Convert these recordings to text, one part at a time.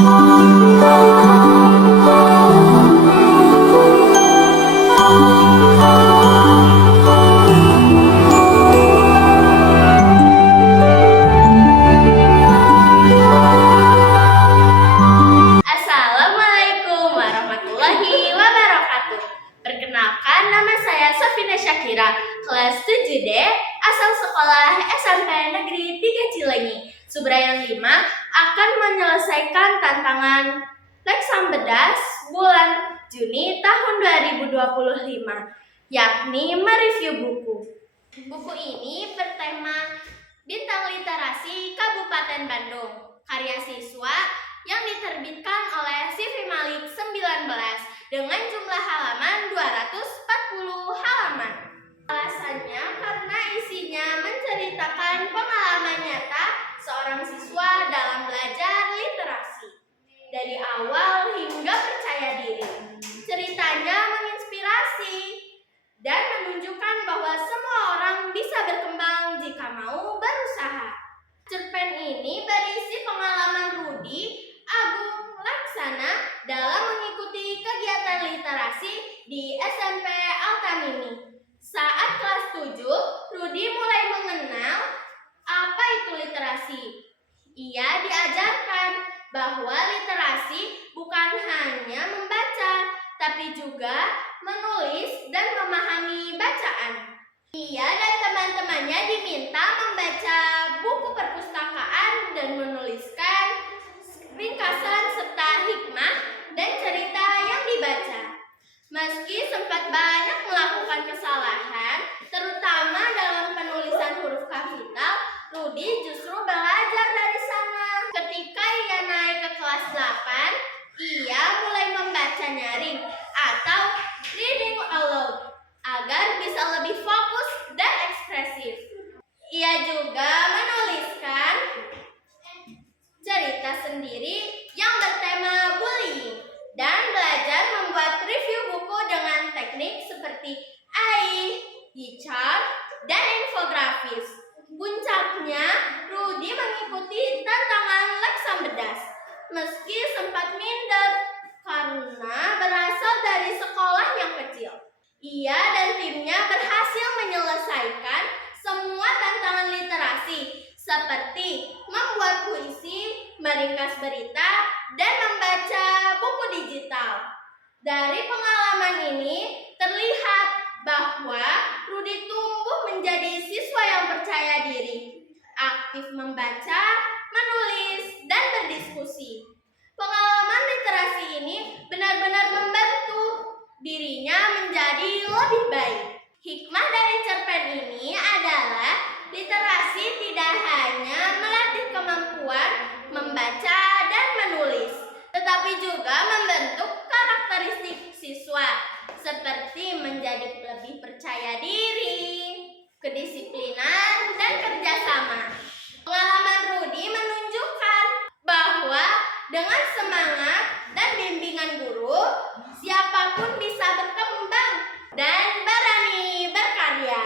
Assalamualaikum warahmatullahi wabarakatuh. Perkenalkan, nama saya Safina Syakira, kelas 7D, asal sekolah SMP Negeri 3 Cilenyi, Subrayan 5, akan menyelesaikan tantangan Leksambedas bulan Juni tahun 2025, yakni mereview buku. Buku ini bertema Bintang Literasi Kabupaten Bandung, karya siswa yang diterbitkan oleh CV Malik 19 dengan jumlah halaman 240 halaman. Alasannya karena isinya menceritakan pengalaman nyata seorang siswa dalam belajar literasi dari awal hingga percaya diri. Ceritanya menginspirasi dan menunjukkan bahwa semua orang bisa berkembang jika mau berusaha. Cerpen ini berisi pengalaman Rudi Agung Laksana dalam mengikuti kegiatan literasi di SMP Altamini. Saat kelas 7, Rudi mulai mengenal apa itu literasi. Ia diajarkan bahwa literasi bukan hanya membaca, tapi juga menulis dan memahami bacaan. Ia dan teman-temannya diminta membaca buku perpustakaan dan menuliskan ringkasan serta hikmah dan cerita yang dibaca. Meski sempat banyak melakukan kesalahan, terutama dalam penulisan huruf kapital, Rudi justru belajar dari sana. Ketika ia naik ke kelas 8, ia mulai membaca nyaring atau reading aloud agar bisa lebih fokus dan ekspresif. Ia juga menuliskan cerita sendiri yang bertema bullying dan belajar membuat review buku dengan teknik seperti AI, e-chart, dan infografis. Puncaknya, Rudi mengikuti tantangan Leksambedas meski sempat minder karena berasal dari sekolah yang kecil. Ia dan timnya berhasil menyelesaikan semua tantangan literasi seperti membuat puisi, meringkas berita, dan membaca buku digital. Dari pengalaman ini terlihat bahwa Rudi tumbuh menjadi siswa yang percaya diri, aktif membaca, menulis, dan berdiskusi. Pengalaman literasi ini benar-benar membantu dirinya menjadi lebih baik. Hikmah dari cerpen ini adalah literasi tidak hanya melatih kemampuan membaca dan menulis, tetapi juga membentuk karakteristik siswa seperti menjadi lebih percaya diri, kedisiplinan, dan kerjasama. Pengalaman Rudi menunjukkan bahwa dengan semangat dan bimbingan guru, siapapun bisa berkembang dan berani berkarya.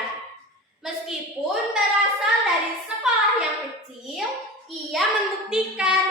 Meskipun berasal dari sekolah yang kecil, ia membuktikan